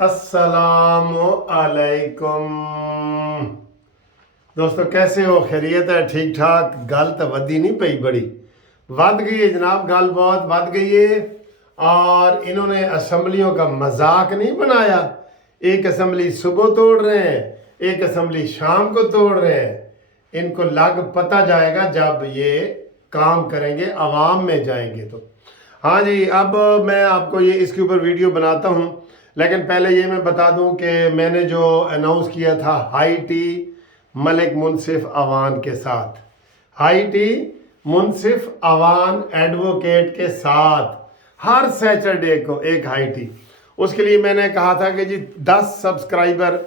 अस्सलाम अलैकुम दोस्तों, कैसे हो? खैरियत है? ठीक ठाक? गल तो वधी नहीं पई, बड़ी वध गई है जनाब, गल बहुत वध गई है। और इन्होंने असम्बलियों का मजाक नहीं बनाया। एक असम्बली सुबह तोड़ रहे हैं, एक असम्बली शाम को तोड़ रहे हैं। इनको लग पता जाएगा जब ये काम करेंगे, आवाम में जाएंगे तो। हाँ जी, अब मैं आपको ये इसके ऊपर वीडियो बनाता हूँ, लेकिन पहले ये मैं बता दूं कि मैंने जो अनाउंस किया था हाई टी मलिक मुनसिफ अवान के साथ, हाई टी मुनसिफ अवान एडवोकेट के साथ हर सैटरडे को एक हाई टी। उसके लिए मैंने कहा था कि जी 10 सब्सक्राइबर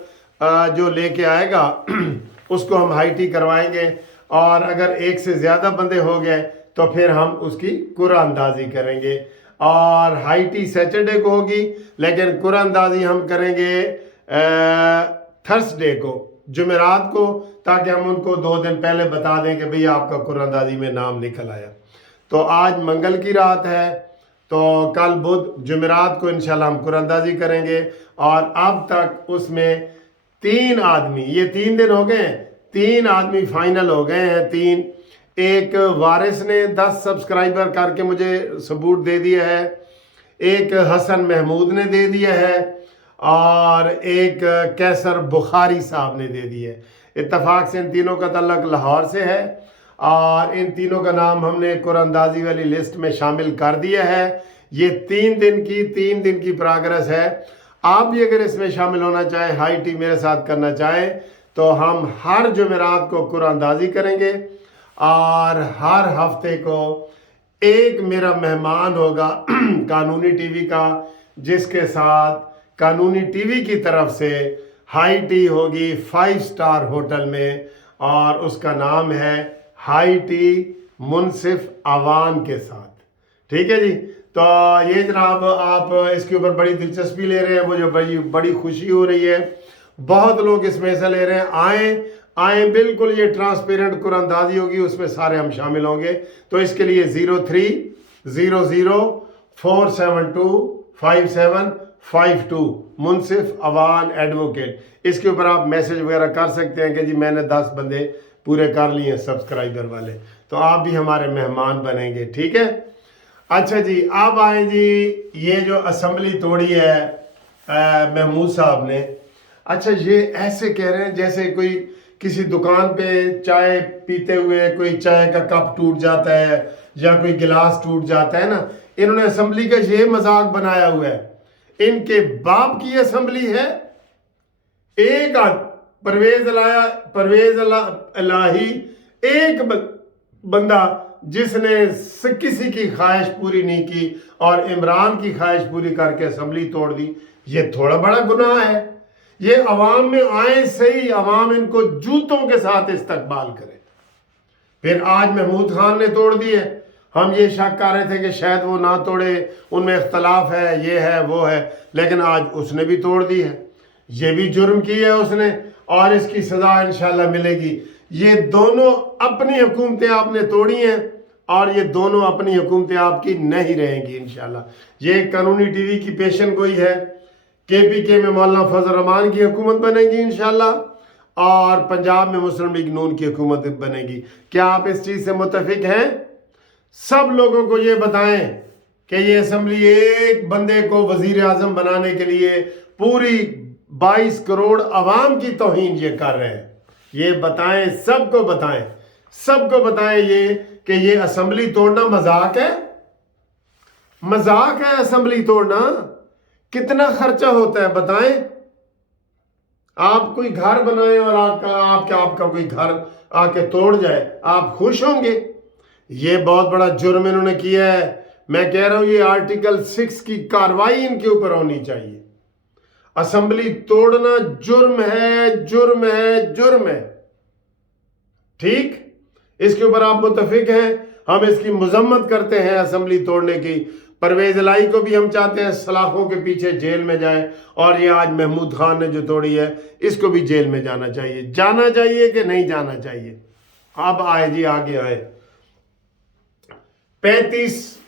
जो लेके आएगा उसको हम हाई टी करवाएंगे, और अगर एक से ज़्यादा बंदे हो गए तो फिर हम उसकी कुरानंदाजी करेंगे। और हाई टी सैटरडे को होगी, लेकिन कुरानंदाजी हम करेंगे थर्सडे को, जुमेरात को, ताकि हम उनको 2 दिन पहले बता दें कि भैया आपका कुरानंदाजी में नाम निकल आया। तो आज मंगल की रात है, तो कल बुध जुमेरात को इंशाल्लाह हम कुरानंदाजी करेंगे। और अब तक उसमें 3 आदमी, ये 3 दिन हो गए, 3 आदमी फाइनल हो गए हैं। 3, एक वारिस ने 10 सब्सक्राइबर करके मुझे सबूत दे दिया है, एक हसन महमूद ने दे दिया है, और एक कैसर बुखारी साहब ने दे दिया है। इत्तफाक से इन तीनों का तल्लक लाहौर से है, और इन तीनों का नाम हमने कुरानंदाजी वाली लिस्ट में शामिल कर दिया है। ये 3 दिन की प्रोग्रेस है। आप भी अगर इसमें शामिल होना चाहें, हाई टी मेरे साथ करना चाहें, तो हम हर जुमेरात को कुरानंदाजी करेंगे, और हर हफ्ते को एक मेरा मेहमान होगा कानूनी टीवी का, जिसके साथ कानूनी टीवी की तरफ से हाई टी होगी 5 स्टार होटल में, और उसका नाम है हाई टी मुनसिफ अवान के साथ। ठीक है जी। तो ये जनाब, आप इसके ऊपर बड़ी दिलचस्पी ले रहे हैं, मुझे बड़ी खुशी हो रही है। बहुत लोग इसमें हिस्सा ले रहे हैं। आए बिल्कुल, ये ट्रांसपेरेंट कुरानंदाजी होगी, उसमें सारे हम शामिल होंगे। तो इसके लिए 0300472572 मुनसिफ अवान एडवोकेट, इसके ऊपर आप मैसेज वगैरह कर सकते हैं कि जी मैंने 10 बंदे पूरे कर लिए हैं सब्सक्राइबर वाले, तो आप भी हमारे मेहमान बनेंगे। ठीक है। अच्छा जी, अब आए जी, ये जो असम्बली तोड़ी है महमूद साहब ने। अच्छा, ये ऐसे कह रहे हैं जैसे कोई किसी दुकान पे चाय पीते हुए कोई चाय का कप टूट जाता है या कोई गिलास टूट जाता है ना, इन्होंने असम्बली का ये मजाक बनाया हुआ है। इनके बाप की असम्बली है। एक परवेज इलाही, एक बंदा जिसने किसी की ख्वाहिश पूरी नहीं की और इमरान की ख्वाहिश पूरी करके असम्बली तोड़ दी, ये थोड़ा बड़ा गुनाह है। ये अवाम में आए सही, अवाम इनको जूतों के साथ इस्तकबाल करे। फिर आज महमूद खान ने तोड़ दिए। हम ये शक कर रहे थे कि शायद वो ना तोड़े, उनमें इख्तलाफ है, ये है वो है, लेकिन आज उसने भी तोड़ दी है। ये भी जुर्म किया है उसने, और इसकी सजा इंशाल्लाह मिलेगी। ये दोनों अपनी हुकूमतें आपने तोड़ी हैं, और ये दोनों अपनी हुकूमतें आपकी नहीं रहेंगी इंशाल्लाह। ये कानूनी टीवी की पेशन गोई है। KPK में मौलाना फजल रहमान की हुकूमत बनेगी इंशाल्लाह, और पंजाब में मुस्लिम लीग नून की हुकूमत बनेगी। क्या आप इस चीज़ से मुत्तफिक हैं? सब लोगों को ये बताएं कि ये असम्बली एक बंदे को वजीर आजम बनाने के लिए पूरी 22 करोड़ अवाम की तौहीन ये कर रहे हैं। ये बताएं, सबको बताएं ये कि ये असम्बली तोड़ना मजाक है। मजाक है असम्बली तोड़ना। कितना खर्चा होता है बताएं। आप कोई घर बनाए और आपका कोई घर आके तोड़ जाए, आप खुश होंगे? ये बहुत बड़ा जुर्म इन्होंने किया है। मैं कह रहा हूं, ये आर्टिकल 6 की कार्रवाई इनके ऊपर होनी चाहिए। असम्बली तोड़ना जुर्म है। ठीक, इसके ऊपर आप मुत्तफिक हैं, हम इसकी मजम्मत करते हैं असम्बली तोड़ने की। परवेज इलाही को भी हम चाहते हैं सलाखों के पीछे जेल में जाए, और ये आज महमूद खान ने जो तोड़ी है इसको भी जेल में जाना चाहिए कि नहीं जाना चाहिए। अब आए जी, आगे आए। 35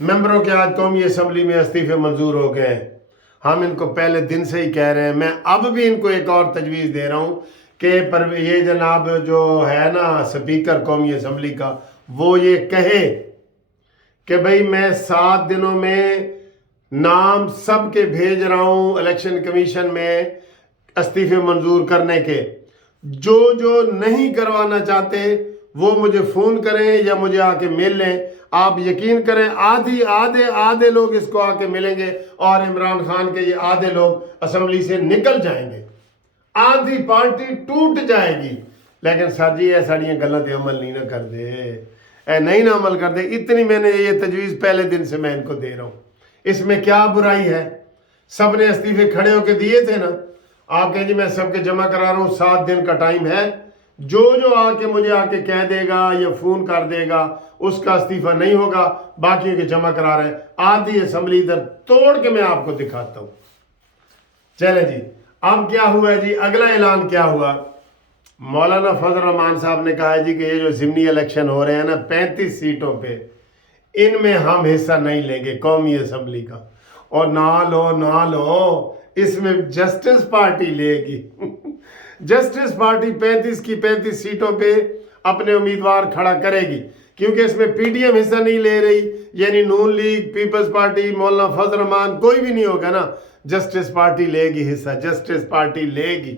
मेंबरों के आज कौमी असम्बली में इस्तीफे मंजूर हो गए हैं। हम इनको पहले दिन से ही कह रहे हैं। मैं अब भी इनको एक और तजवीज़ दे रहा हूँ कि पर ये जनाब जो है ना स्पीकर कौमी असम्बली का, वो ये कहे कि भाई मैं 7 दिनों में नाम सब के भेज रहा हूँ इलेक्शन कमीशन में इस्तीफे मंजूर करने के। जो जो नहीं करवाना चाहते वो मुझे फ़ोन करें या मुझे आके मिल लें। आप यकीन करें आधे लोग इसको आके मिलेंगे और इमरान खान के ये आधे लोग असम्बली से निकल जाएंगे, आधी पार्टी टूट जाएगी। लेकिन सर जी ये साड़ियाँ गलत अमल नहीं ना कर दे, नहीं ना अमल कर दे। इतनी मैंने ये तजवीज़ पहले दिन से मैं इनको दे रहा हूँ। इसमें क्या बुराई है? सब ने इस्तीफे खड़े होके दिए थे ना। आप कहें जी मैं सबके जमा करा रहा हूँ, 7 दिन का टाइम है। जो आके मुझे आके कह देगा या फ़ोन कर देगा उसका इस्तीफा नहीं होगा, बाकियों के जमा करा रहे हैं। आधी असम्बली इधर तोड़ के मैं आपको दिखाता हूँ। चले जी, अब क्या हुआ जी, अगला ऐलान क्या हुआ? मौलाना फजल रहमान साहब ने कहा है जी कि ये जो ज़िमनी इलेक्शन हो रहे हैं ना 35 सीटों पे, इनमें हम हिस्सा नहीं लेंगे कौमी असम्बली का। और ना लो इसमें जस्टिस पार्टी लेगी। जस्टिस पार्टी 35 की 35 सीटों पे अपने उम्मीदवार खड़ा करेगी, क्योंकि इसमें पीडीएम हिस्सा नहीं ले रही, यानी नून लीग, पीपल्स पार्टी, मौलाना फजल रहमान कोई भी नहीं होगा ना। जस्टिस पार्टी लेगी हिस्सा, जस्टिस पार्टी लेगी।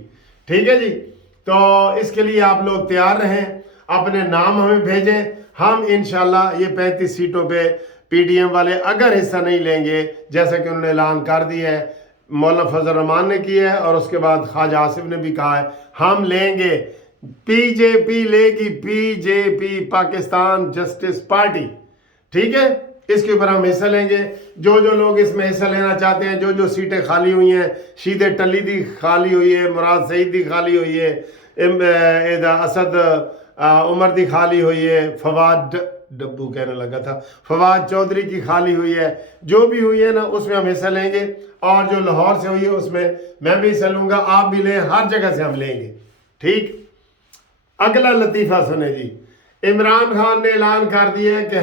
ठीक है जी, तो इसके लिए आप लोग तैयार रहें, अपने नाम हमें भेजें। हम इंशाल्लाह ये 35 सीटों पे पीडीएम वाले अगर हिस्सा नहीं लेंगे, जैसा कि उन्होंने ऐलान कर दिया है, मौलाना फजल रहमान ने किया है और उसके बाद ख्वाजा आसिफ ने भी कहा है, हम लेंगे। पीजेपी लेगी, पीजेपी पाकिस्तान जस्टिस पार्टी। ठीक है, इसके ऊपर हम हिस्सा लेंगे। जो लोग इसमें हिस्सा लेना चाहते हैं, जो सीटें खाली हुई हैं, शीदे टली दी खाली हुई है, मुराद सईद दी खाली हुई है, असद उमर दी खाली हुई है, फवाद डब्बू कहने लगा था, फवाद चौधरी की खाली हुई है, जो भी हुई है ना उसमें हम हिस्सा लेंगे। और जो लाहौर से हुई है उसमें मैं भी हिस्सा लूँगा, आप भी लें, हर जगह से हम लेंगे। ठीक, अगला लतीफ़ा सुने जी, इमरान खान ने ऐलान कर दिया है कि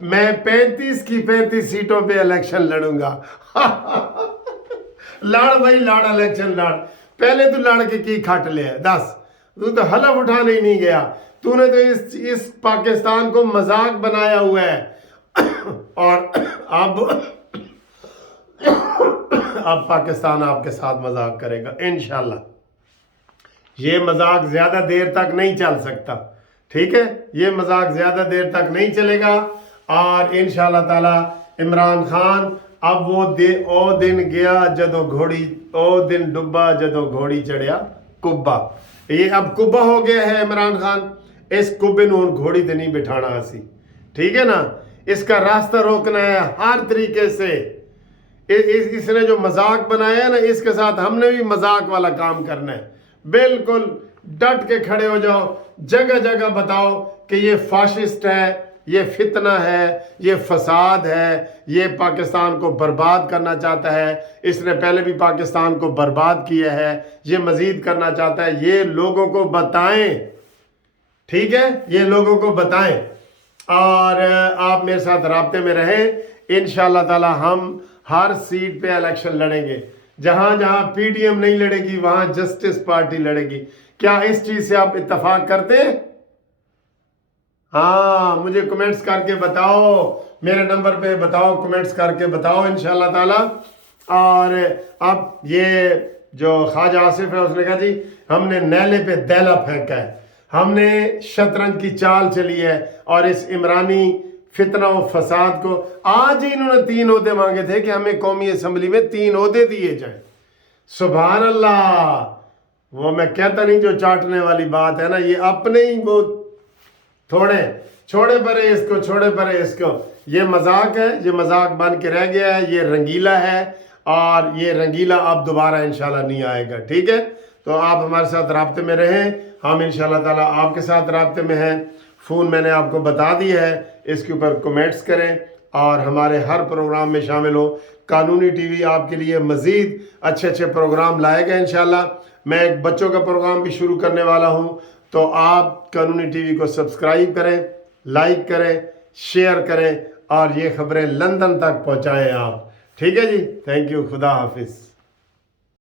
मैं 35 की 35 सीटों पे इलेक्शन लड़ूंगा। लड़ भाई लड़, इलेक्शन लड़। पहले तो लड़ के की खट ले 10, तू तो हलफ उठाने ही नहीं गया। तूने तो इस पाकिस्तान को मजाक बनाया हुआ है। और अब पाकिस्तान आपके साथ मजाक करेगा इंशाल्लाह। ये मजाक ज्यादा देर तक नहीं चल सकता। ठीक है, ये मजाक ज्यादा देर तक नहीं चलेगा। और इंशाल्लाह ताला इमरान खान अब वो दिन गया जदों घोड़ी, ओ दिन डुब्बा जदों घोड़ी चढ़िया कुब्बा। ये अब कुब्बा हो गया है इमरान खान। इस कुब्बे नूं घोड़ी ते नहीं बिठाना असी। ठीक है ना, इसका रास्ता रोकना है हर तरीके से। इसने जो मजाक बनाया है ना, इसके साथ हमने भी मजाक वाला काम करना है। बिल्कुल डट के खड़े हो जाओ, जगह जगह बताओ कि ये फाशिस्ट है, ये फितना है, ये फसाद है, ये पाकिस्तान को बर्बाद करना चाहता है, इसने पहले भी पाकिस्तान को बर्बाद किया है, ये मजीद करना चाहता है। ये लोगों को बताएं। ठीक है, ये लोगों को बताएं और आप मेरे साथ राब्ते में रहें। इंशाअल्लाह ताला हम हर सीट पे इलेक्शन लड़ेंगे। जहां जहां पीडीएम नहीं लड़ेगी वहां जस्टिस पार्टी लड़ेगी। क्या इस चीज से आप इत्तेफाक करते हैं? हाँ, मुझे कमेंट्स करके बताओ, मेरे नंबर पे बताओ, कमेंट्स करके बताओ इंशाअल्लाह ताला। और अब ये जो ख्वाजा आसिफ है उसने कहा जी हमने नैले पे दैला फेंका है, हमने शतरंज की चाल चली है और इस इमरानी फितना और फसाद को। आज ही इन्होंने 3 ओहदे मांगे थे कि हमें कौमी असम्बली में 3 ओहदे दिए जाएं। सुभान अल्लाह, वो मैं कहता नहीं जो चाटने वाली बात है ना, ये अपने ही वो छोड़े परे इसको, छोड़े परे इसको। ये मजाक है, ये मजाक बन के रह गया है, ये रंगीला है और ये रंगीला अब दोबारा इंशाल्लाह नहीं आएगा। ठीक है, तो आप हमारे साथ राब्ते में रहें, हम इंशाल्लाह ताला आपके साथ राब्ते में हैं। फ़ोन मैंने आपको बता दिया है, इसके ऊपर कमेंट्स करें और हमारे हर प्रोग्राम में शामिल हो। कानूनी टीवी आपके लिए मज़ीद अच्छे अच्छे प्रोग्राम लाएगा इंशाल्लाह। मैं एक बच्चों का प्रोग्राम भी शुरू करने वाला हूँ, तो आप कानूनी टीवी को सब्सक्राइब करें, लाइक करें, शेयर करें और ये खबरें लंदन तक पहुँचाएँ आप। ٹھیک ہے جی، تھینک یو، خدا حافظ.